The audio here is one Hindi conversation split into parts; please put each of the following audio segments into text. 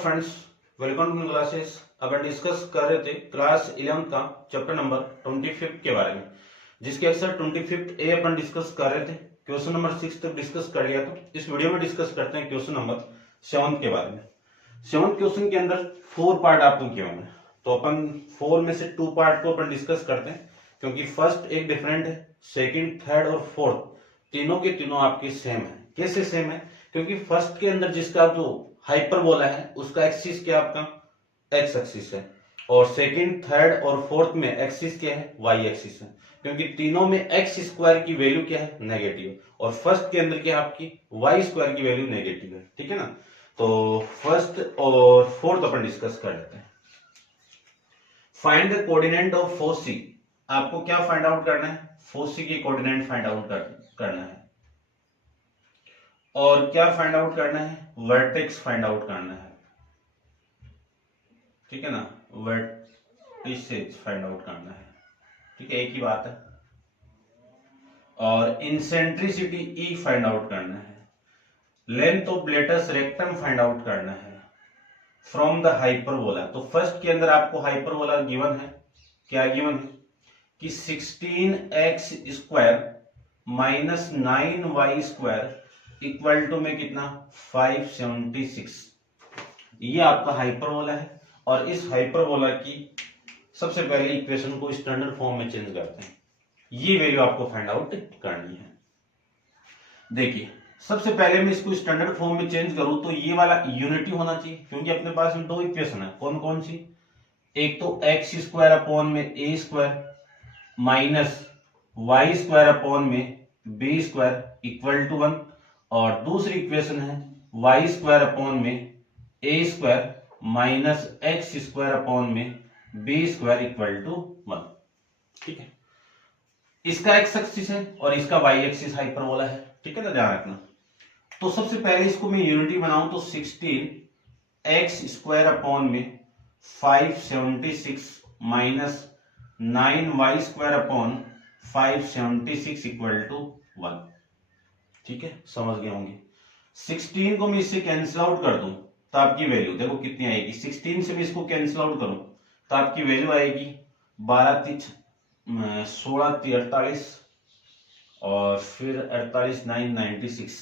Friends, welcome to classes. अपन डिस्कस कर रहे थे क्लास 11 का चैप्टर नंबर 25 के बारे में, जिसके अक्सर 25 ए अपन डिस्कस कर रहे थे। क्वेश्चन नंबर 6 तक डिस्कस कर लिया। तो इस वीडियो में डिस्कस करते हैं क्वेश्चन नंबर 7 के बारे में। 7 क्वेश्चन के अंदर 4 पार्ट आपको किए होंगे, तो अपन 4 में से 2 पार्ट को अपन डिस्कस करते हैं, क्योंकि फर्स्ट एक डिफरेंट है, सेकंड, थर्ड और फोर्थ तीनों के तीनों आपके सेम है। कैसे सेम है? क्योंकि फर्स्ट के अंदर जिसका जो हाइपरबोला है उसका एक्सिस क्या आपका एक्स एक्सिस है, और सेकंड, थर्ड और फोर्थ में एक्सिस क्या है? वाई एक्सिस है, क्योंकि तीनों में एक्स स्क्वायर की वैल्यू क्या है? नेगेटिव। और फर्स्ट के अंदर क्या आपकी वाई स्क्वायर की वैल्यू नेगेटिव है। ठीक है ना? तो फर्स्ट और फोर्थ अपन डिस्कस कर लेते हैं। Find the coordinate of foci. आपको क्या फाइंड आउट करना है? फोसी की कोऑर्डिनेट फाइंड आउट करना है। और क्या फाइंड आउट करना है? वर्टेक्स फाइंड आउट करना है। ठीक है ना? वर्टिसेस फाइंड आउट करना है। ठीक है, एक ही बात है। और इंसेंट्रिसिटी ई फाइंड आउट करना है। Length of latus rectum find out करना है फ्रॉम द हाइपरबोला। तो फर्स्ट के अंदर आपको हाइपरबोला गिवन है। क्या गिवन है? कि 16x square minus 9y square equal to में कितना? 576। ये आपका हाइपरबोला है। और इस हाइपरबोला की सबसे पहले इक्वेशन को स्टैंडर्ड फॉर्म में चेंज करते हैं। ये वैल्यू आपको फाइंड आउट करनी है। देखिए, सबसे पहले मैं इसको स्टैंडर्ड फॉर्म में चेंज करूं तो ये वाला यूनिटी होना चाहिए, क्योंकि अपने पास में 2 इक्वेशन है। कौन कौन सी? एक तो एक्स स्क्वायर अपॉन में a square minus y square upon में बी स्क्वायर इक्वल टू 1, और दूसरी इक्वेशन है वाई स्क्वायर अपॉन में a square minus x square upon में बी स्क्वायर इक्वल टू 1। ठीक है, इसका एक्स एक्सिस है और इसका वाई एक्सिस हाइपरबोला है। ठीक है ना, ध्यान रखना। तो सबसे पहले इसको मैं यूनिटी बनाऊं तो 16x स्क्वायर अपॉन में 576 minus 9y square upon 576 equal to 1। ठीक है, समझ गए होंगे। 16 को मैं इससे कैंसिल आउट कर दूं तो आपकी वैल्यू देखो कितनी आएगी। 16 से मैं इसको कैंसिल आउट करूं तो आपकी वैल्यू आएगी 12 3 16 3 48 और फिर 48 9 96।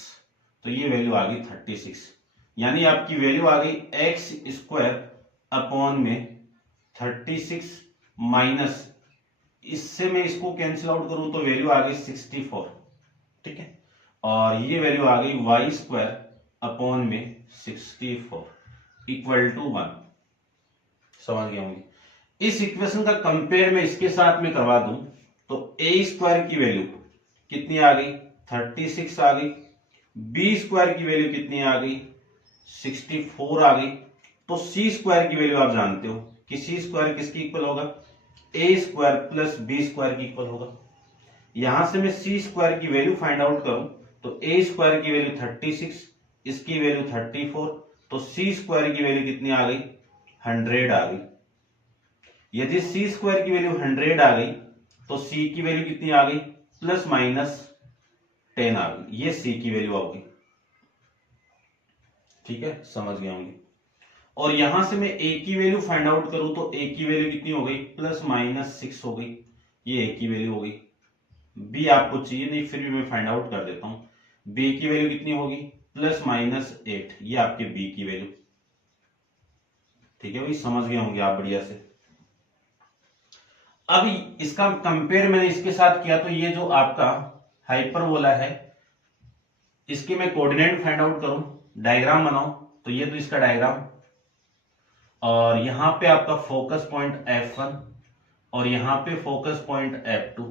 तो ये वैल्यू आ गई 36। यानी आपकी वैल्यू आ गई एक्स स्क्वायर अपॉन में 36 माइनस, इससे मैं इसको कैंसिल आउट करूं तो वैल्यू आ गई 64। ठीक है, और ये वैल्यू आ गई वाई स्क्वायर अपॉन में 64 इक्वल टू 1। समझ गए होंगे। इस इक्वेशन का कंपेयर में इसके साथ में करवा दूं तो ए स्क्वायर की वैल्यू कितनी आ गई? 36 आ गई। बी स्क्वायर की वैल्यू कितनी आ गई? 64 आ गई। तो सी स्क्वायर की वैल्यू आप जानते हो कि सी स्क्वायर किसकी इक्वल होगा? ए स्क्वायर प्लस बी स्क्वायर की इक्वल होगा। यहां से मैं सी स्क्वायर की वैल्यू फाइंड आउट करूं तो ए स्क्वायर की वैल्यू 36, इसकी वैल्यू 34, तो सी स्क्वायर की वैल्यू कितनी आ गई? 100 आ गई। यदि सी स्क्वायर की वैल्यू 100 आ गई तो सी की वैल्यू कितनी आ गई? प्लस माइनस 10 आ गई। ये सी की वैल्यू आ गई। ठीक है, समझ गए होंगे। और यहां से मैं ए की वैल्यू फाइंड आउट करूं तो ए की वैल्यू कितनी हो गई? प्लस माइनस 6 हो गई। ये ए की वैल्यू हो गई। बी आपको चाहिए नहीं, फिर भी मैं फाइंड आउट कर देता हूं। बी की वैल्यू कितनी होगी? Plus minus 8। ये आपके बी की वैल्यू। ठीक है भाई, समझ गए होंगे आप बढ़िया से। अब इसका कंपेयर मैंने इसके साथ किया तो ये जो आपका हाइपरबोला है इसके मैं कोऑर्डिनेट फाइंड आउट करूं, डायग्राम बनाऊं तो ये तो इसका डायग्राम, और यहां पे आपका फोकस पॉइंट F1 और यहां पे फोकस पॉइंट F2।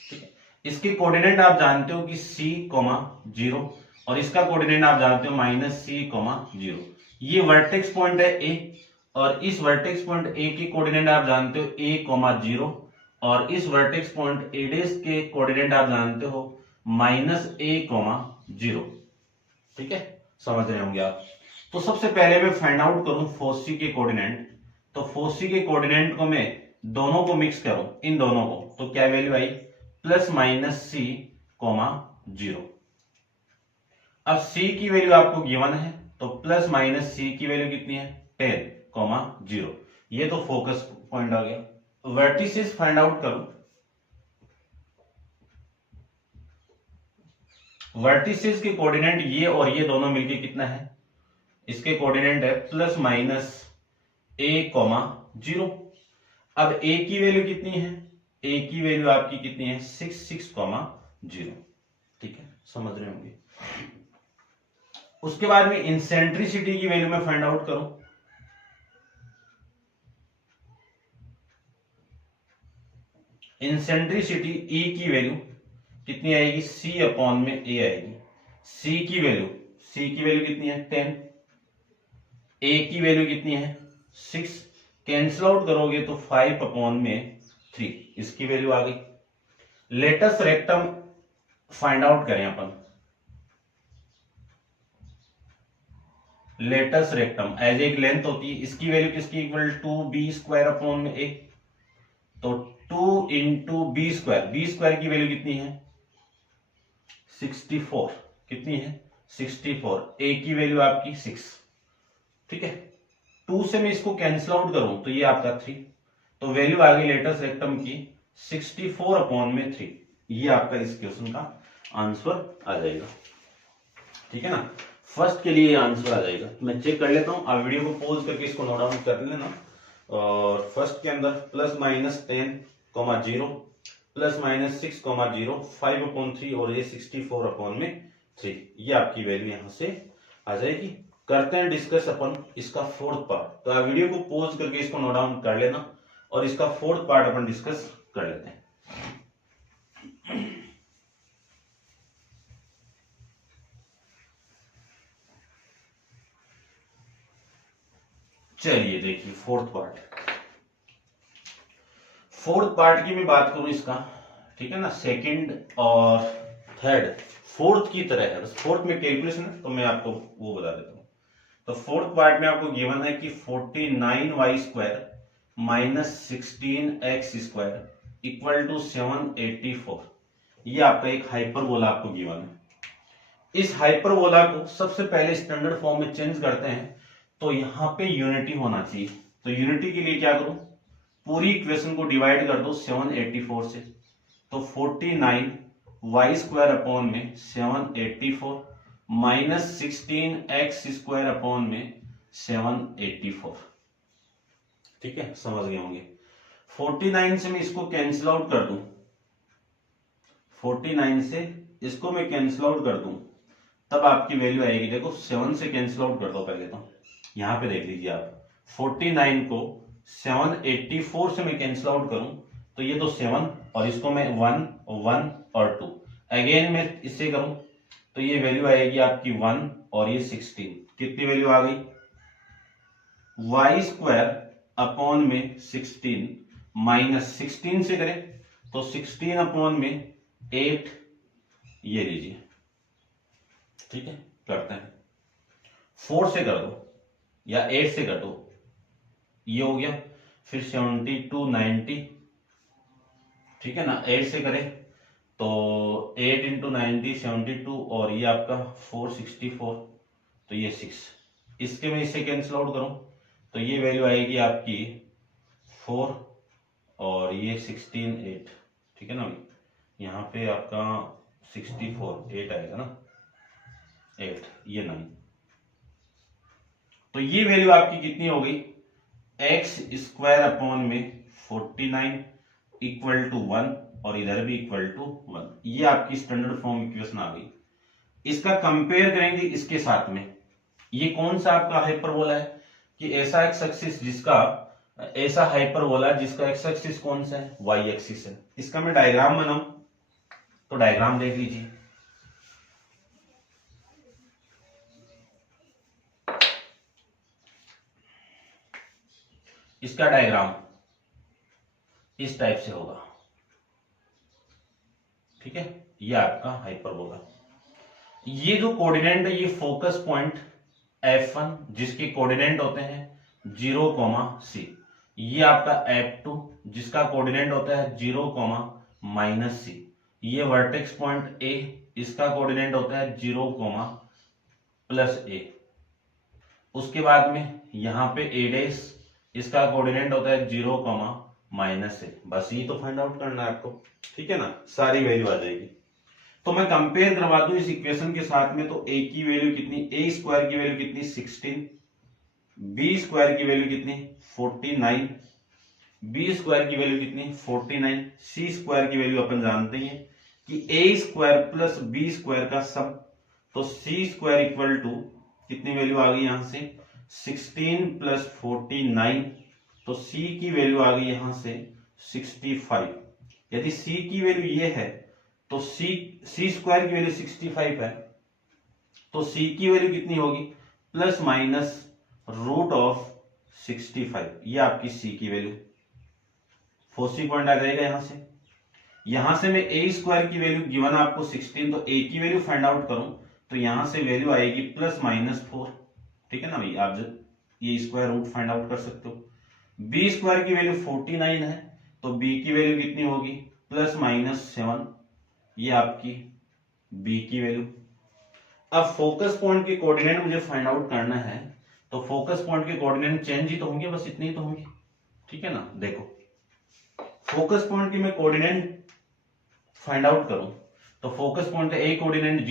ठीक है, इसके कोऑर्डिनेट आप जानते हो कि c, 0, और इसका कोऑर्डिनेट आप जानते हो -c, 0। ये वर्टेक्स पॉइंट है A, और इस वर्टेक्स पॉइंट A की कोऑर्डिनेट आप जानते हो a, 0, और इस वर्टेक्स पॉइंट A' के कोऑर्डिनेट आप जानते हो -a, 0। ठीक है, समझ रहे होंगे आप। तो सबसे पहले मैं फाइंड आउट करूं फोसी के कोऑर्डिनेट, तो फोसी के कोऑर्डिनेट को मैं दोनों को मिक्स करूं, इन दोनों को, तो क्या वैल्यू आई? Plus minus c, 0। अब c की वैल्यू आपको गिवन है तो प्लस माइनस सी की वैल्यू कितनी है 10, 0। ये तो फोकस पॉइंट आ गया। वर्टिसेस फाइंड आउट करो। वर्टिसेस के कोऑर्डिनेट ये और ये दोनों मिलके कितना है, इसके कोऑर्डिनेट है प्लस माइनस a, 0। अब a की वैल्यू कितनी है, a की वैल्यू आपकी कितनी है 6, 6, 0। ठीक है, समझ रहे होंगे। उसके बाद में इंसेंट्रिसिटी की वैल्यू में फाइंड आउट करूं। इंसेंट्रिसिटी E की वैल्यू कितनी आएगी, C अपॉन में A आएगी। C की वैल्यू कितनी है 10, A की वैल्यू कितनी है 6, कैंसिल आउट करोगे तो 5 अपॉन में 3, इसकी वैल्यू आ गई। लेटस रेक्टम फाइंड आउट करें अपन। लेटस रेक्टम एज एक लेंथ होती है, इसकी वैल्यू किसकी इक्वल 2b² अपॉन में a, तो 2 इंटू बी स्क्वायर की वैल्यू कितनी है 64, कितनी है 64, a की वैल्यू आपकी 6। ठीक है, 2 से मैं इसको कैंसिल आउट करूं तो ये आपका 3, तो वैल्यू आ गई लेटस रेक्टम की 64 अपॉन में 3। ये आपका इस क्वेश्चन का आंसर आ जाएगा। ठीक है ना, फर्स्ट के लिए आंसर आ जाएगा। मैं चेक कर लेता हूं, आप वीडियो को पॉज करके इसको नोट डाउन कर लेना। और फर्स्ट के अंदर plus minus 10, 0, plus minus 6, 0, 5 upon 3 और ये 64 अपॉन में 3, ये आपकी वैल्यू यहां से आ जाएगी। करते हैं डिस्कस अपन इसका फोर्थ पार्ट। तो आप वीडियो को पॉज करके इसको नोट डाउन कर लेना और इसका फोर्थ पार्ट अपन डिस्कस कर लेते हैं। चलिए देखिए फोर्थ पार्ट की मैं बात करूं इसका, ठीक है ना, सेकंड और थर्ड फोर्थ की तरह है, बस फोर्थ में कैलकुलेशन है तो मैं आपको वो बता देता हूं। तो फोर्थ पार्ट में आपको गिवन है कि 49y² minus 16x² equal to 784। ये आपका एक हाइपरबोला आपको गिवन है। इस हाइपरबोला को सबसे पहले स्टैंडर्ड फॉर्म में चेंज करते हैं, तो यहां पे यूनिटी होना चाहिए। तो यूनिटी के लिए क्या करूं, पूरी इक्वेशन को डिवाइड कर दो 784 से, तो 49y² अपॉन में 784 माइनस 16x² अपॉन में 784। ठीक है, समझ गए होंगे। 49 से मैं इसको कैंसिल आउट कर दूं, 49 से इसको मैं कैंसिल आउट कर दूं, तब आपकी वैल्यू आएगी, देखो 7 से कैंसिल आउट कर दो पहले, तो यहां पे देख लीजिए आप 49 को 784 से मैं कैंसिल आउट करूं तो ये तो 7 और इसको मैं 1 और 2 अगेन मैं इससे करूं तो ये वैल्यू आएगी आपकी 1 और ये 16, कितनी वैल्यू आ गई y² अपॉन में 16 माइनस 16 से करें तो 16 अपॉन में 8, ये लीजिए। ठीक है, करते हैं 4 से कर दो या 8 से कर दो, ये हो गया। फिर 72, 90, ठीक है ना, 8 से करें तो 8 इंटू 90 72 और ये आपका 464, तो ये 6, इसके में इससे कैंसिल आउट करूं तो ये वैल्यू आएगी आपकी 4 और ये 16, 8। ठीक है ना, यहाँ पे आपका 64, 8 आएगा ना, 8, ये 9, तो ये वैल्यू आपकी कितनी हो गई x² अपॉन में 49 इक्वल टू 1 और इधर भी इक्वल टू 1। ये आपकी स्टैंडर्ड फॉर्म इक्वेशन आ गई। इसका कंपेयर करेंगे इसके साथ में, ये कौन सा आपका हाइपरबोला है कि ऐसा एक्स एक्सिस जिसका, ऐसा हाइपरबोला जिसका एक्स एक्सिस कौन सा है y एक्सिस है। इसका मैं डायग्राम बनाऊं तो डायग्राम देख लीजिए। इसका डायग्राम इस टाइप से होगा। ठीक है, ये आपका हाइपरबोला। ये जो कोऑर्डिनेट है ये फोकस पॉइंट F1 जिसके कोऑर्डिनेट होते हैं 0, c, ये आपका F2 जिसका कोऑर्डिनेट होता है 0, -c, ये वर्टेक्स पॉइंट A, इसका कोऑर्डिनेट होता है 0, +a। उसके बाद में यहाँ पे ए डैश, इसका कोऑर्डिनेट होता है 0, -a। बस ये तो फाइंड आउट करना है आपको, ठीक है ना, सारी वैल्यू आ जाएगी। तो मैं कंपेयर करवा दूं इस इक्वेशन के साथ में, तो a की वैल्यू कितनी, a स्क्वायर की वैल्यू कितनी 16, b स्क्वायर की वैल्यू कितनी 49, b स्क्वायर की वैल्यू कितनी 49, c स्क्वायर की वैल्यू अपन जानते हैं कि a square plus b square का सम, तो c स्क्वायर इक्वल टू कितनी वैल्यू आ गई यहां से 16 प्लस 49, तो c की वैल्यू आ गई यहां से 65। यदि c की वैल्यू ये है तो c स्क्वायर की वैल्यू 65 है, तो c की वैल्यू कितनी होगी प्लस माइनस रूट ऑफ 65, ये आपकी c की वैल्यू। फोर्सी पॉइंट आ जाएगा यहां से मैं a स्क्वायर की वैल्यू गिवन आपको 16, तो a की वैल्यू फाइंड आउट करूं तो यहां से वैल्यू आएगी प्लस -4, ठीक है ना भाई, आप जब ये स्क्वायर रूट फाइंड आउट कर सकते हो। b स्क्वायर की वैल्यू 49 है, तो b की वैल्यू कितनी होगी प्लस -7, ये आपकी b की वैल्यू। अब फोकस पॉइंट के कोऑर्डिनेट मुझे फाइंड आउट करना है, तो फोकस पॉइंट के कोऑर्डिनेट चेंज ही तो होंगे, बस इतने ही तो होंगे, ठीक है ना। देखो फोकस पॉइंट की मैं कोऑर्डिनेट फाइंड आउट करूं तो फोकस पॉइंट का ए कोऑर्डिनेट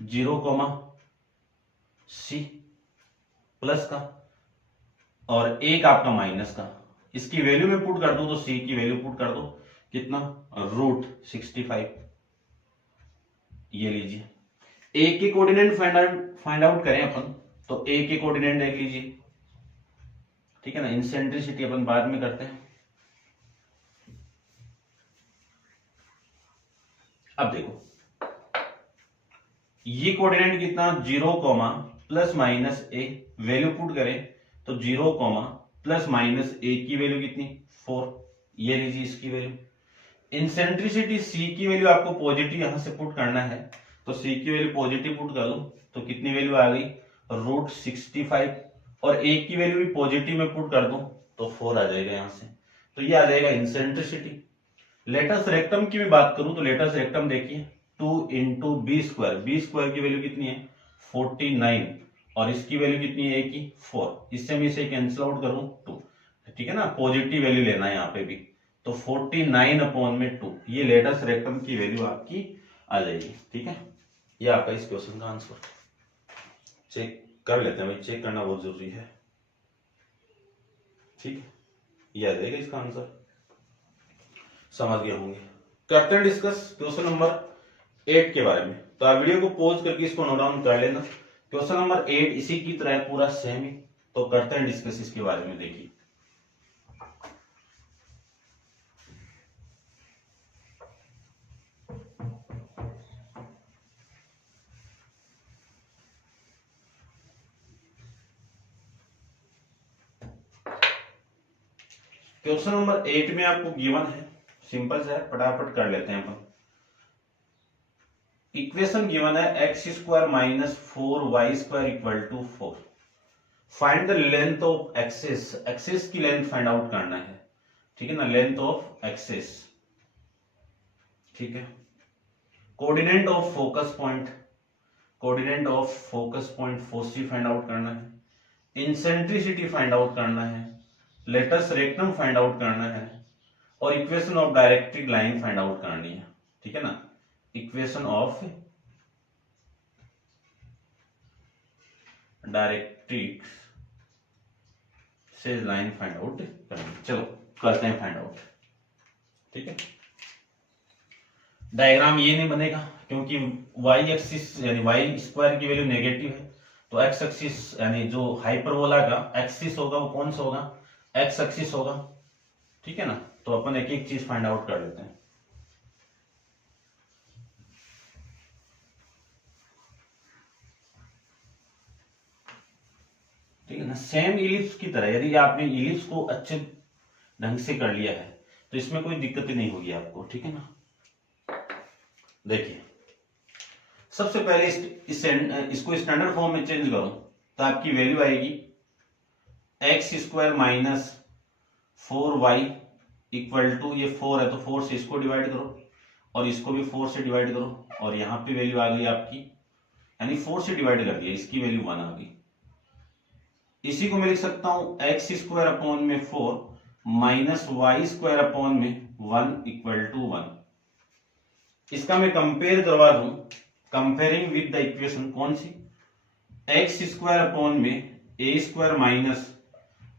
0, c प्लस का और एक आपका माइनस का, इसकी वैल्यू में पुट कर दूं तो c की वैल्यू पुट कर दो कितना √65, ये लीजिए। a के कोऑर्डिनेट फाइंड आउट करें अपन, तो a के कोऑर्डिनेट देख लीजिए, ठीक है ना, इंसेंट्रिसिटी अपन बाद में करते हैं। अब देखो ये कोऑर्डिनेट कितना 0, plus minus a, value put करें तो 0, प्लस माइनस a की वैल्यू कितनी 4, ये लीजिए इसकी वैल्यू। इंसेंट्रिसिटी c की वैल्यू आपको पॉजिटिव यहां से पुट करना है, तो c की वैल्यू पॉजिटिव पुट कर दो तो कितनी वैल्यू आ गई √65, और a की वैल्यू भी पॉजिटिव में पुट कर दो तो 4 आ जाएगा यहां से, तो ये आ जाएगा इंसेंट्रिसिटी। लेटस रेक्टम की भी बात करूं तो लेटस रेक्टम देखिए 2 इंटू बी स्क्वायर की वैल्यू कितनी है 49, और इसकी वैल्यू कितनी है की 4, इससे मैं इसे कैंसिल आउट करूं 2, ठीक है ना, पॉजिटिव वैल्यू लेना है यहाँ पे भी, तो 49/2, ये लेटस रेक्टम की वैल्यू आपकी आ जाएगी, ठीक है। ये आपका इस क्वेश्चन का आंसर। चेक कर लेते हैं भाई, चेक करना बहुत जरूरी है, ठीक है, ये आ जाएगा इसका आंसर, समझ गए होंगे। करते हैं डिस्कस क्वेश्चन नंबर 8 के बारे में, तो आप वीडियो को पॉज करके इसको नोट डाउन कर लेना। क्वेश्चन नंबर 8 इसी की तरह पूरा सेम ही, तो करते हैं डिस्कस इसके बारे में। देखिए क्वेश्चन नंबर 8 में आपको गिवन है, सिंपल सा है, फटाफट कर लेते हैं अपन। इक्वेशन गिवन है x² minus 4y² equal to 4। Find the length of axis, axis की लेंथ फाइंड आउट करना है, ठीक है ना, लेंथ ऑफ एक्सिस, ठीक है। Coordinate of focus point foci find out करना है, इंसेंट्रिसिटी फाइंड आउट करना है, लेटस रेक्टम फाइंड आउट करना है, और equation of डायरेक्ट्रिक line find out करनी है, ठीक है ना। इक्वेशन ऑफ डायरेक्ट्रिक से लाइन फाइंड आउट करनी, चलो करते हैं फाइंड आउट, ठीक है। डायग्राम ये नहीं बनेगा क्योंकि y एक्सिस यानी y² की वैल्यू नेगेटिव है, तो x एक्सिस यानी जो हाइपरबोला का एक्सिस होगा वो कौन सा होगा x एक्सिस होगा, ठीक है ना। तो अपन एक एक चीज फाइंड आउट कर लेते हैं। ठीक है ना, सेम इलिप्स की तरह, यदि आपने इलिप्स को अच्छे ढंग से कर लिया है तो इसमें कोई दिक्कत ही नहीं होगी आपको, ठीक है ना। देखिए सबसे पहले इसको स्टैंडर्ड फॉर्म में चेंज करो तो आपकी वैल्यू आएगी x² minus 4y equal to, ये 4 है तो 4 से इसको डिवाइड करो और इसको भी 4 से डिवाइड करो, और यहां पे वैल्यू आ गई आपकी यानी 4 से डिवाइड कर दिया, इसकी वैल्यू 1 आ गई। इसी को मैं लिख सकता हूं एक्स स्क्वायर अपॉन में 4 माइनस वाई स्क्वायर अपॉन में 1 इक्वल टू 1। इसका मैं कंपेयर करवा दूं, कंपेयरिंग विद द इक्वेशन कौन सी, एक्स स्क्वायर अपॉन में a square minus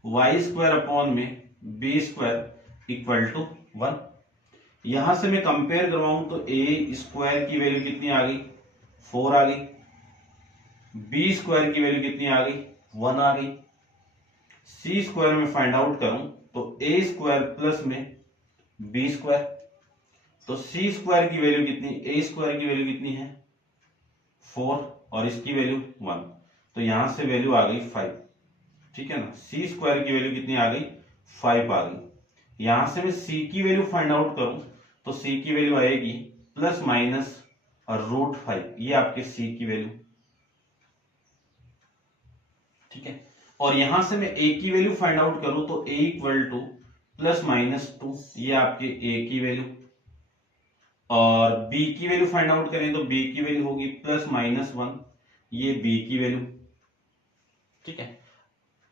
y square upon में बी स्क्वायर इक्वल टू 1। यहां से मैं कंपेयर करवाऊं तो ए स्क्वायर की वैल्यू कितनी आ गई, 4 आ गई, बी स्क्वायर की वैल्यू कितनी आ गई, 1 आ गई। सी स्क्वायर में फाइंड आउट करूं तो ए स्क्वायर प्लस में बी स्क्वायर, तो सी स्क्वायर की वैल्यू कितनी, ए स्क्वायर की वैल्यू कितनी है 4 और इसकी वैल्यू 1, तो यहां से वैल्यू आ गई 5, ठीक है ना। सी स्क्वायर की वैल्यू कितनी आ गई, 5 आ गई। यहां से मैं सी की वैल्यू फाइंड आउट करूं तो सी की वैल्यू आएगी प्लस माइनस और रूट 5, ये आपके सी की वैल्यू, ठीक है। और यहां से मैं ए की वैल्यू फाइंड आउट करूं तो ए इक्वल टू प्लस माइनस 2, ये आपके ए की वैल्यू, और बी की वैल्यू फाइंड आउट करें तो बी की वैल्यू होगी प्लस माइनस 1, ये बी की वैल्यू, ठीक है।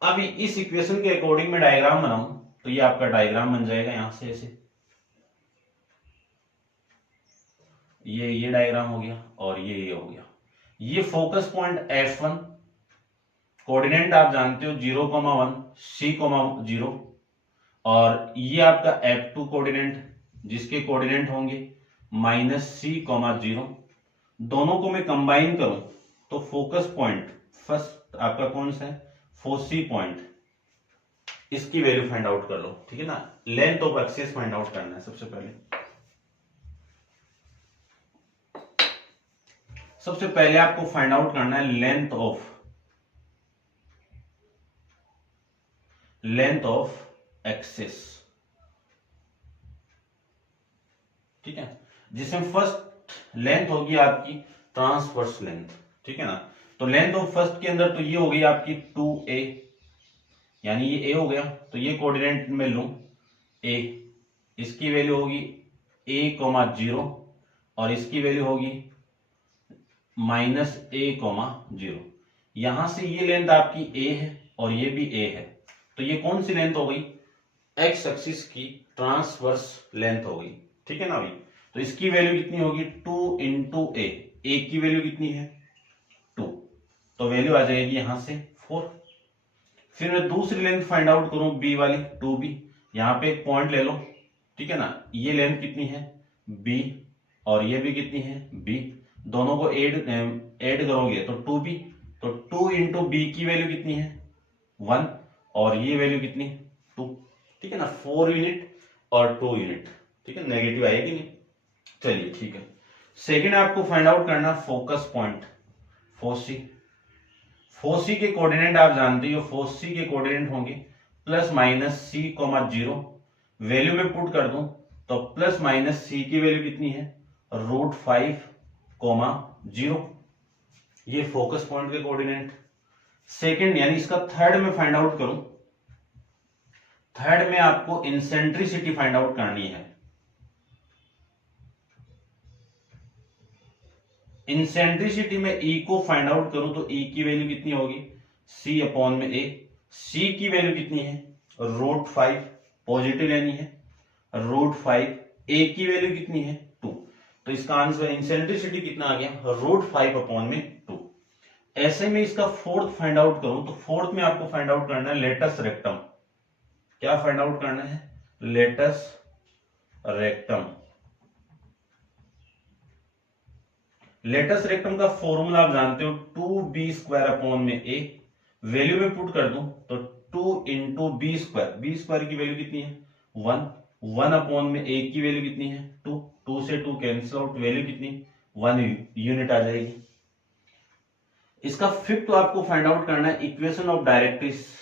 अब इस इक्वेशन के अकॉर्डिंग मैं डायग्राम बनाऊं तो ये आपका डायग्राम बन जाएगा, यहां से ऐसे ये डायग्राम हो गया और ये हो गया। ये फोकस पॉइंट F1, कोऑर्डिनेट आप जानते हो 0,1 C,0, और ये आपका F2 कोऑर्डिनेट जिसके कोऑर्डिनेट होंगे -C,0। दोनों को मैं कंबाइन करूं तो फोकस पॉइंट फर्स्ट आपका कौन सा है, फोसी पॉइंट, इसकी वैल्यू फाइंड आउट कर लो, ठीक है ना। Length of axis find out करना है सबसे पहले आपको फाइंड आउट करना है लेंथ ऑफ एक्सिस, ठीक है, जिसमें फर्स्ट लेंथ होगी आपकी ट्रांसवर्स लेंथ, ठीक है ना। तो लेंथ ऑफ फर्स्ट के अंदर तो ये हो गई आपकी 2a, यानी ये a हो गया, तो ये कोऑर्डिनेट में लूं a, इसकी वैल्यू होगी a,0 और इसकी वैल्यू होगी -a,0। यहां से ये लेंथ आपकी a है और ये भी a है, तो ये कौन सी लेंथ हो गई, एक्स एक्सिस की ट्रांसवर्स लेंथ हो गई, ठीक है ना भाई। तो इसकी वैल्यू कितनी होगी 2 इंटू ए की वैल्यू कितनी है 2, तो वैल्यू आ जाएगी यहां से 4। फिर मैं दूसरी लेंथ फाइंड आउट करूं बी वाली 2b, यहां पे एक पॉइंट ले लो, ठीक है ना। ये लेंथ कितनी है b और ये भी कितनी है b, दोनों को ऐड करोगे तो 2b, तो 2 इंटू बी की वैल्यू कितनी है 1 और ये वैल्यू कितनी 2, ठीक है ना। 4 यूनिट और 2 यूनिट, ठीक है, नेगेटिव आएगी नहीं, चलिए ठीक है। सेकेंड आपको फाइंड आउट करना फोकस पॉइंट फोसी के कोऑर्डिनेट आप जानते हो, फोसी के कोऑर्डिनेट होंगे +-C,0। वैल्यू में पुट कर दूं तो +-C की वैल्यू कितनी है √5,0, ये फोकस पॉइंट के कोऑर्डिनेट। सेकंड यानी इसका थर्ड में फाइंड आउट करूं, थर्ड में आपको इंसेंट्रिसिटी फाइंड आउट करनी है। इंसेंट्रिसिटी में E को फाइंड आउट करूं तो E की वैल्यू कितनी होगी C/A, C की वैल्यू कितनी है √5, पॉजिटिव लेनी है √5, A की वैल्यू कितनी है 2, तो इसका आंसर इंसेंट्रिसिटी कितना आ गया √5/2। ऐसे में इसका फोर्थ फाइंड आउट करूं तो फोर्थ में आपको फाइंड आउट करना है लेटस रेक्टम। क्या फाइंड आउट करना है लेटस रेक्टम। लेटस रेक्टम का फॉर्मूला आप जानते हो 2b²/a, वैल्यू में पुट कर दूं तो 2 इंटू बी स्क्वायर की वैल्यू कितनी है 1/a की वैल्यू कितनी है 2 से 2 कैंसिल आउट, वैल्यू कितनी 1 यूनिट आ जाएगी। इसका फिफ्थ तो आपको फाइंड आउट करना है इक्वेशन ऑफ डायरेक्ट्रिसेस।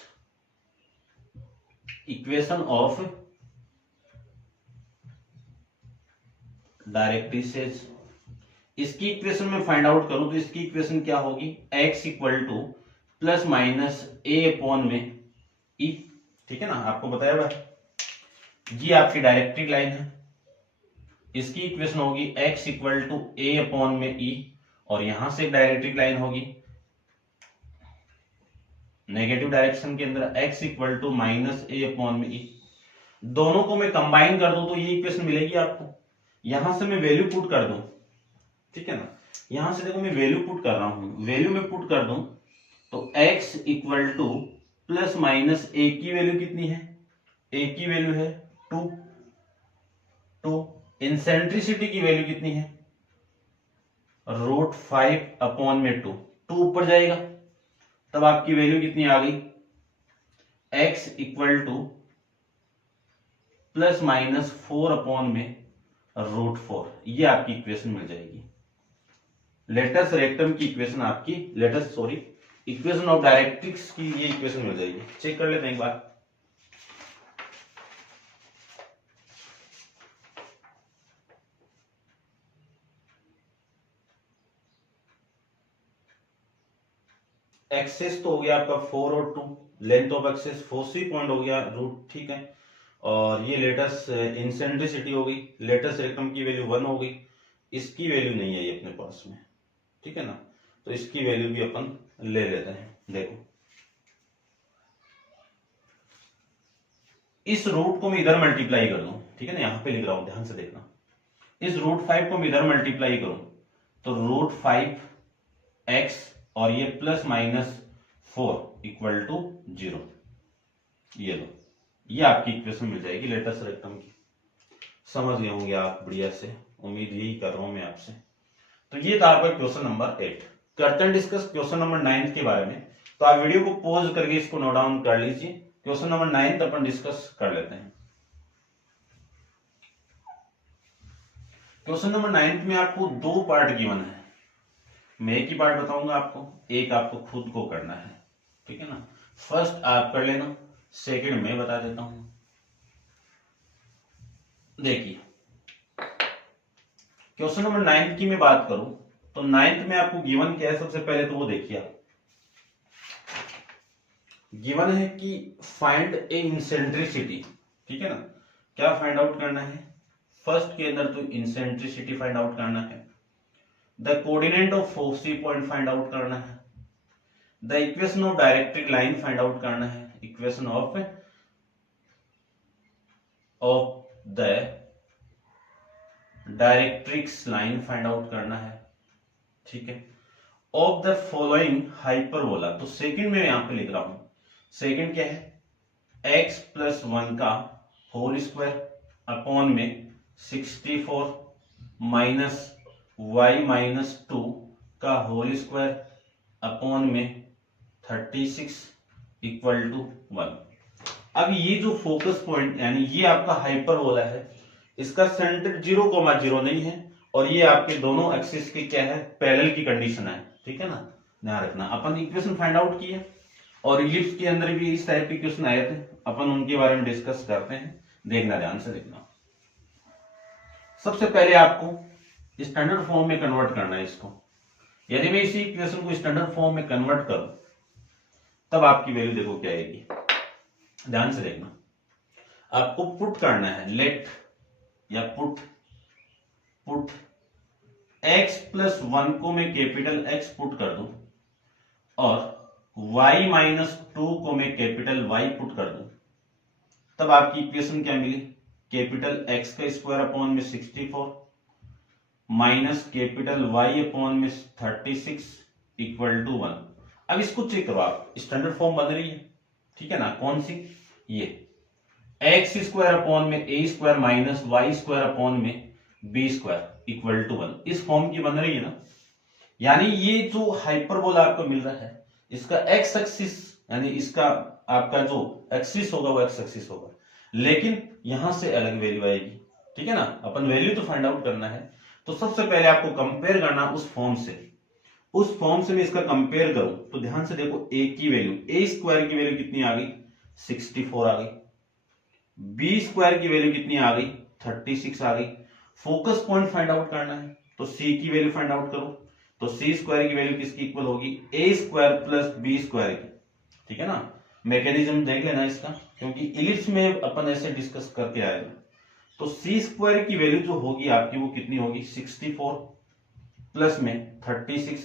इसकी इक्वेशन में फाइंड आउट करूं तो इसकी इक्वेशन क्या होगी x +-a/e, ठीक है ना, आपको बताया हुआ है। ये आपकी डायरेक्ट्रिक लाइन है, इसकी इक्वेशन होगी x =a/e और यहां से एक डायरेक्ट्रिक लाइन होगी नेगेटिव डायरेक्शन के अंदर, x equal to minus a upon में ई। दोनों को मैं कंबाइन कर दूं तो ये इक्वेशन मिलेगी आपको। यहां से मैं वैल्यू पुट कर दूं, ठीक है ना, यहां से देखो मैं वैल्यू पुट कर रहा हूं, वैल्यू में पुट कर दूं तो x equal to plus minus a की वैल्यू कितनी है, ए की वैल्यू है 2, इंसेंट्रिसिटी की वैल्यू कितनी है √5 अपॉन में 2 ऊपर जाएगा तब आपकी वैल्यू कितनी आ गई, x equal to plus minus 4 upon में √4। ये आपकी इक्वेशन मिल जाएगी, लेटस रेक्टम की इक्वेशन आपकी, इक्वेशन ऑफ डायरेक्ट्रिक्स की ये इक्वेशन मिल जाएगी। चेक कर लेते हैं एक बार। एक्सेस तो हो गया आपका 4 और 2, length of axes foci point हो गया रूट, ठीक है, और ये लेटस इंसेंट्रिसिटी हो गई, लेटस रेक्टम की वैल्यू 1 हो गई, इसकी वैल्यू नहीं है ये अपने पास में, ठीक है ना, तो इसकी वैल्यू भी अपन ले लेते हैं। देखो इस रूट को मैं इधर मल्टीप्लाई कर दूं, ठीक है ना, यहां पे लिख रहा हूं, ध्यान से देखना, इस √5 को मैं इधर मल्टीप्लाई करूं तो √5x और ये प्लस माइनस 4 इक्वल टू 0, ये लो, ये आपकी इक्वेशन मिल जाएगी लेटस रेक्टम की। समझ गए होंगे आप बढ़िया से, उम्मीद यही कर रहा हूं मैं आपसे। तो ये था आपका क्वेश्चन नंबर 8। करते हैं डिस्कस क्वेश्चन नंबर 9 के बारे में। तो आप वीडियो को पॉज करके इसको नोट डाउन कर लीजिए, क्वेश्चन नंबर 9 अपन डिस्कस कर लेते हैं। क्वेश्चन नंबर 9 में आपको 2 पार्ट गिवन है, मैं एक ही पार्ट बताऊंगा आपको, एक आपको खुद को करना है, ठीक है ना। फर्स्ट आप कर लेना, सेकंड मैं बता देता हूं। देखिए क्वेश्चन नंबर 9 की मैं बात करूं तो 9th में आपको गिवन क्या है, सबसे पहले तो वो देखिए आप, गिवन है कि फाइंड ए इंसेंट्रिसिटी, ठीक है ना, क्या फाइंड आउट करना है, फर्स्ट के अंदर तो इंसेंट्रिसिटी फाइंड आउट करना है, the coordinate of foci point find out करना है, the equation of डायरेक्ट्रिक line find out करना है, equation of the directrix line find out करना है, ठीक है, ऑफ द फॉलोइंग हाइपरबोला। तो सेकंड में यहां पे लिख रहा हूं, सेकंड क्या है, x प्लस 1 का होल स्क्वायर अपॉन में 64 माइनस y माइनस 2 का होल स्क्वायर अपॉन में 36 इक्वल टू 1। अब ये जो फोकस पॉइंट यानी ये आपका हाइपरबोला है, इसका सेंटर 0,0 नहीं है और ये आपके दोनों एक्सिस की क्या है, पैरेलल की कंडीशन है, ठीक है ना, ध्यान रखना। अपन इक्वेशन फाइंड आउट किए और इलिप्स के अंदर भी इस टाइप के क्वेश्चन आए थे, अपन उनके बारे में डिस्कस करते हैं, देखना, ध्यान से देखना। सबसे पहले आपको स्टैंडर्ड फॉर्म में कन्वर्ट करना है इसको। यदि मैं इसी इक्वेशन को स्टैंडर्ड फॉर्म में कन्वर्ट करूं तब आपकी वैल्यू देखो क्या आएगी, ध्यान से देखना। आपको पुट करना है, लेट या पुट x प्लस 1 को मैं कैपिटल X पुट कर दूं और y माइनस 2 को मैं कैपिटल Y पुट कर दूं, तब आपकी इक्वेशन क्या मिली, कैपिटल X का स्क्वायर अपॉन में 64 माइनस कैपिटल Y अपॉन में 36 इक्वल टू 1। अब इसको चेक करो आप, स्टैंडर्ड फॉर्म बन रही है, ठीक है ना, कौन सी, ये x स्क्वायर अपॉन में a square minus y square upon में b स्क्वायर इक्वल टू 1, इस फॉर्म की बन रही है ना। यानी ये जो हाइपरबोला आपको मिल रहा है, इसका x एक्सिस यानी इसका आपका जो एक्सिस होगा वो x एक्सिस होगा, लेकिन यहां से अलग वैल्यू आएगी, ठीक है ना। अपन वैल्यू तो फाइंड आउट करना है, तो सबसे पहले आपको कंपेयर करना उस फॉर्म से मैं इसका कंपेयर करूं तो ध्यान से देखो, a की वैल्यू, a स्क्वायर की वैल्यू कितनी आ गई, 64 आ गई, b स्क्वायर की वैल्यू कितनी आ गई, 36 आ गई। फोकस पॉइंट फाइंड आउट करना है तो c की वैल्यू फाइंड आउट करो, तो c स्क्वायर की वैल्यू किसकी इक्वल होगी, a square plus b square की, ठीक है ना। मैकेनिज्म देख लेना इसका, क्योंकि इलिप्स में अपन ऐसे डिस्कस करके आए। तो c स्क्वायर की वैल्यू जो होगी आपकी वो कितनी होगी, 64 प्लस में 36,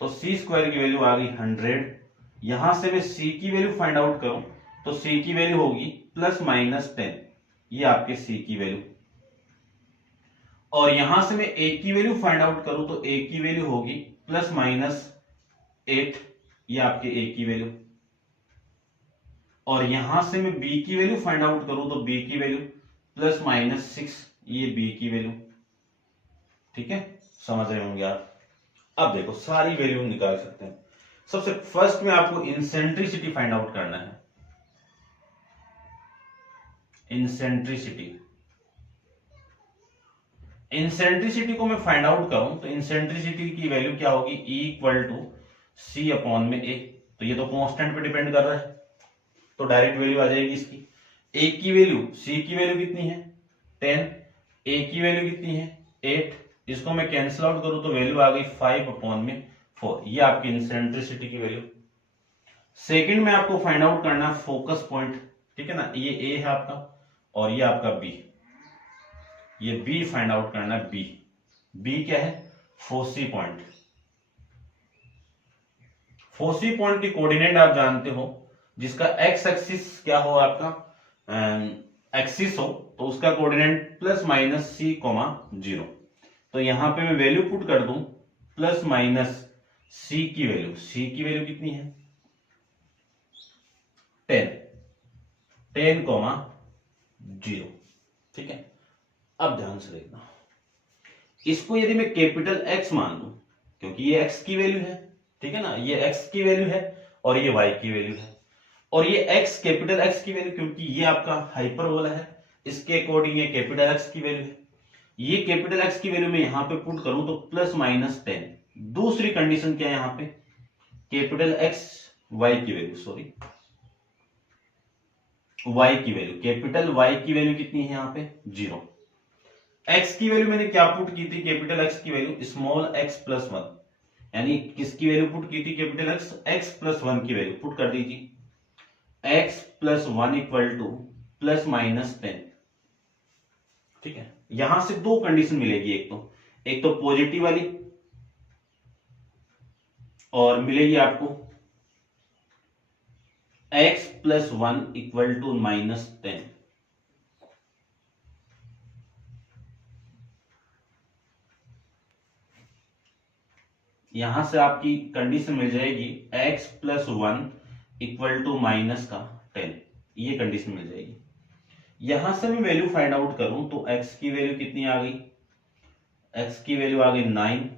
तो सी स्क्वायर की वैल्यू आ गई 100। यहां से मैं सी की वैल्यू फाइंड आउट करूं तो सी की वैल्यू होगी +-10, ये आपके सी की वैल्यू। और यहां से मैं ए की वैल्यू फाइंड आउट करूं तो ए की वैल्यू होगी +-8, ये आपके ए की वैल्यू। और यहां से मैं बी की वैल्यू फाइंड आउट करूं तो बी की वैल्यू +-6, ये बी की वैल्यू। ठीक है, समझ रहे होंगे आप। अब देखो सारी वैल्यू निकाल सकते हैं। सबसे फर्स्ट में आपको इंसेंट्रिसिटी फाइंड आउट करना है। इंसेंट्रिसिटी को मैं फाइंड आउट करूं तो इंसेंट्रिसिटी की वैल्यू क्या होगी, E = C/A। तो ये तो कांस्टेंट पे डिपेंड कर रहा है, तो डायरेक्ट वैल्यू आ जाएगी इसकी। ए की वैल्यू, सी की वैल्यू कितनी है 10, ए की वैल्यू कितनी है 8, इसको मैं कैंसिल आउट करूं तो वैल्यू आ गई 5/4, ये आपकी इंसेंट्रिसिटी की वैल्यू। सेकंड में आपको फाइंड आउट करना है फोकस पॉइंट, ठीक है ना, ये ए है आपका और ये आपका बी, ये बी फाइंड आउट करना है। बी क्या है, फोसी पॉइंट। फोसी पॉइंट की कोऑर्डिनेट आप जानते हो, जिसका एक्स एक्सिस क्या हो आपका एक्सिस हो तो उसका कोऑर्डिनेट +-C, 0। तो यहां पे मैं वैल्यू पुट कर दूं +-C की वैल्यू, सी की वैल्यू कितनी है 10, 0। ठीक है, अब ध्यान से देखना, इसको यदि मैं कैपिटल एक्स मान लूं, क्योंकि ये एक्स की वैल्यू है, ठीक है ना, ये एक्स की वैल्यू है और ये वाई की वैल्यू है, और ये एक्स कैपिटल एक्स की वैल्यू, क्योंकि ये आपका हाइपरबोला है, इसके अकॉर्डिंग ये कैपिटल एक्स की वैल्यू है। ये कैपिटल एक्स की वैल्यू में यहां पे पुट करूं तो +-10। दूसरी कंडीशन क्या है यहां पे, कैपिटल एक्स वाई की वैल्यू, सॉरी वाई की वैल्यू, कैपिटल वाई की वैल्यू कितनी है यहां पे 0। एक्स की वैल्यू मैंने क्या पुट की थी, कैपिटल एक्स की वैल्यू स्मॉल x+1, यानी किसकी वैल्यू पुट की थी, कैपिटल एक्स, x+1 की वैल्यू पुट कर दीजिए, x+1 = +-10। ठीक है, यहां से दो कंडीशन मिलेगी, एक तो पॉजिटिव वाली और मिलेगी आपको x+1 = -10। यहां से आपकी कंडीशन मिल जाएगी x+1 = -10, ये कंडीशन मिल जाएगी। यहां से मैं वैल्यू फाइंड आउट करूं तो x की वैल्यू कितनी आ गई, x की वैल्यू आ गई 9,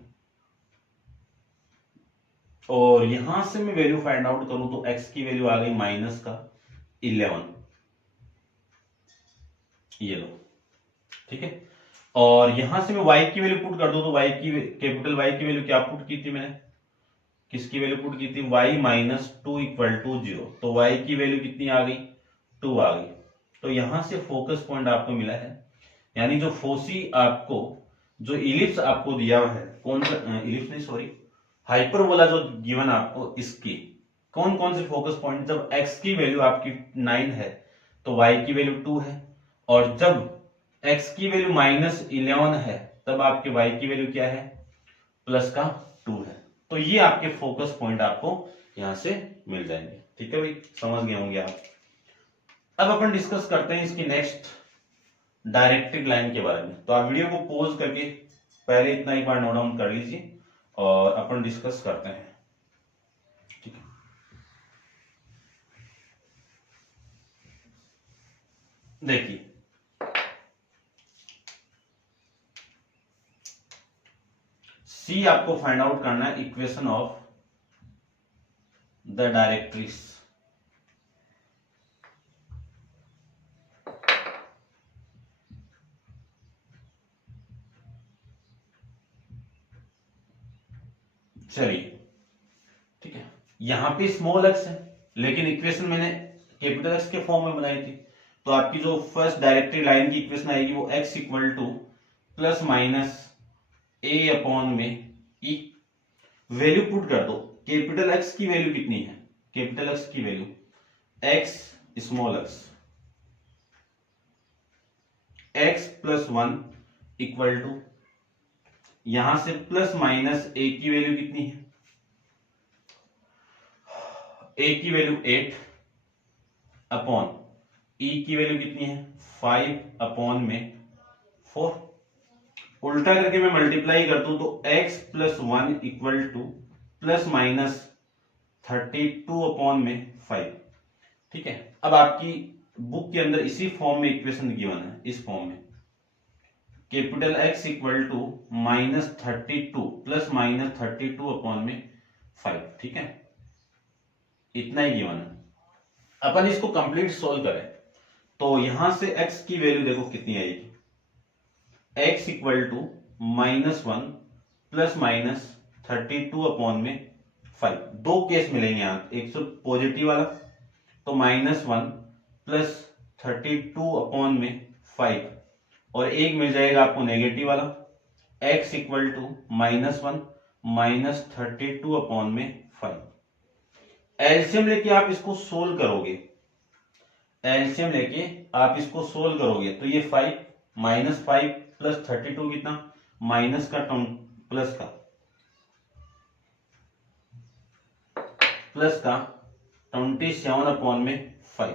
और यहां से मैं वैल्यू फाइंड आउट करूं तो x की वैल्यू आ गई -11, ये लो। ठीक है, और यहां से मैं y की वैल्यू पुट कर दूं तो y की कैपिटल y की वैल्यू क्या पुट की थी मैंने, किसकी वैल्यू पुट की थी, y - 2 = 0, तो y की वैल्यू कितनी आ गई 2 आ गई। तो यहां से फोकस पॉइंट आपको मिला है, यानी जो फोसी आपको, जो इलिप्स आपको दिया हुआ है, कौन सा इलिप्स नहीं सॉरी हाइपरबोला जो गिवन आपको, इसकी कौन कौन से फोकस पॉइंट, जब x की वैल्यू आपकी 9 है तो y की वैल्यू 2 है, और जब x की वैल्यू -11 है तब आपके y की वैल्यू क्या है, +2 है। तो ये आपके फोकस पॉइंट आपको यहां से मिल जाएंगे। ठीक है भाई, समझ गए होंगे आप। अब अपन डिस्कस करते हैं इसकी नेक्स्ट डायरेक्ट्रिक लाइन के बारे में। तो आप वीडियो को पॉज करके पहले इतना एक बार नोट डाउन कर लीजिए और अपन डिस्कस करते हैं। ठीक है, देखिए सी आपको फाइंड आउट करना है, इक्वेशन ऑफ द डायरेक्ट्रिक्स। चलिए, ठीक है, यहां पे स्मॉल एक्स है, लेकिन इक्वेशन मैंने कैपिटल एक्स के फॉर्म में बनाई थी, तो आपकी जो फर्स्ट डायरेक्ट्रिक लाइन की इक्वेशन आएगी वो x = +-a/e, वैल्यू पुट कर दो। कैपिटल एक्स की वैल्यू कितनी है, कैपिटल एक्स की value x small x x+1 = यहां से प्लस माइनस a की वैल्यू कितनी है, a की वैल्यू 8 अपॉन e की वैल्यू कितनी है 5 अपॉन में 4। उल्टा करके मैं मल्टीप्लाई करता हूं तो x plus 1 equal to plus minus 32 upon में 5। ठीक है, अब आपकी बुक के अंदर इसी फॉर्म में इक्वेशन गिवन है, इस फॉर्म में capital X equal to minus 32 plus minus 32 upon में 5। ठीक है, इतना ही गिवन है। अपन इसको कंप्लीट सोल्व करें तो यहां से x की वैल्यू देखो कितनी आएगी, x equal to minus 1 plus minus 32 upon में 5। दो केस मिलेंगे यहां, एक तो पॉजिटिव वाला तो माइनस 1 प्लस 32 अपॉन में 5, और एक मिल जाएगा आपको नेगेटिव वाला x equal to minus 1 minus 32 upon में 5। एलसीएम लेके आप इसको सोल्व करोगे, एलसीएम लेके आप इसको सोल्व करोगे तो ये 5 माइनस 5 प्लस 32 कितना, माइनस का प्लस का 27 अपॉन में 5,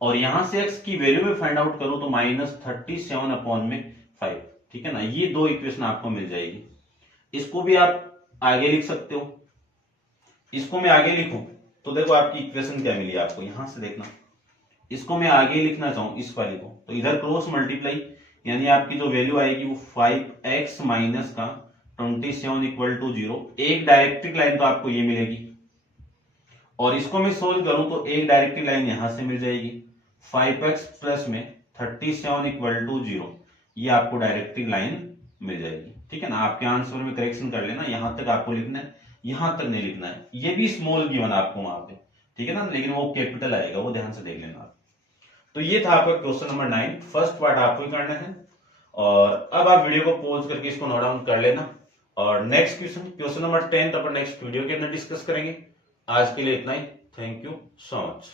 और यहां से x की वैल्यू में फाइंड आउट करो तो माइनस 37 अपॉन में 5। ठीक है ना, ये दो इक्वेशन आपको मिल जाएगी। इसको भी आप आगे लिख सकते हो, इसको मैं आगे लिखूं तो देखो आपकी इक्वेशन क्या मिली आपको, यहां से देखना, इसको मैं आगे लिखना चाहूं इस वाले को तो इधर क्रॉस मल्टीप्लाई, यानी आपकी जो वैल्यू आएगी वो 5x माइनस का 27 इक्वल टू 0। एक डायरेक्ट्रिक लाइन तो आपको ये मिलेगी, और इसको मैं सोल्व करूं तो एक डायरेक्ट्रिक लाइन यहां से मिल जाएगी 5x प्लस में 37 इक्वल टू 0, ये आपको डायरेक्ट्रिक लाइन मिल जाएगी। ठीक है ना, आपके आंसर में करेक्शन कर लेना, यहां तक आपको लिखना है, यहां तक नहीं लिखना है। ये भी स्मॉल गिवन आपको वहां पे, ठीक है ना, लेकिन वो कैपिटल आएगा, वो ध्यान से देख लेना आप। तो ये था आपका क्वेश्चन नंबर 9, फर्स्ट पार्ट आपको ही करना है, और अब आप वीडियो को पॉज करके इसको नोट डाउन कर लेना, और नेक्स्ट क्वेश्चन नंबर 10 अपन नेक्स्ट वीडियो के अंदर डिस्कस करेंगे। आज के लिए इतना ही, थैंक यू सो मच।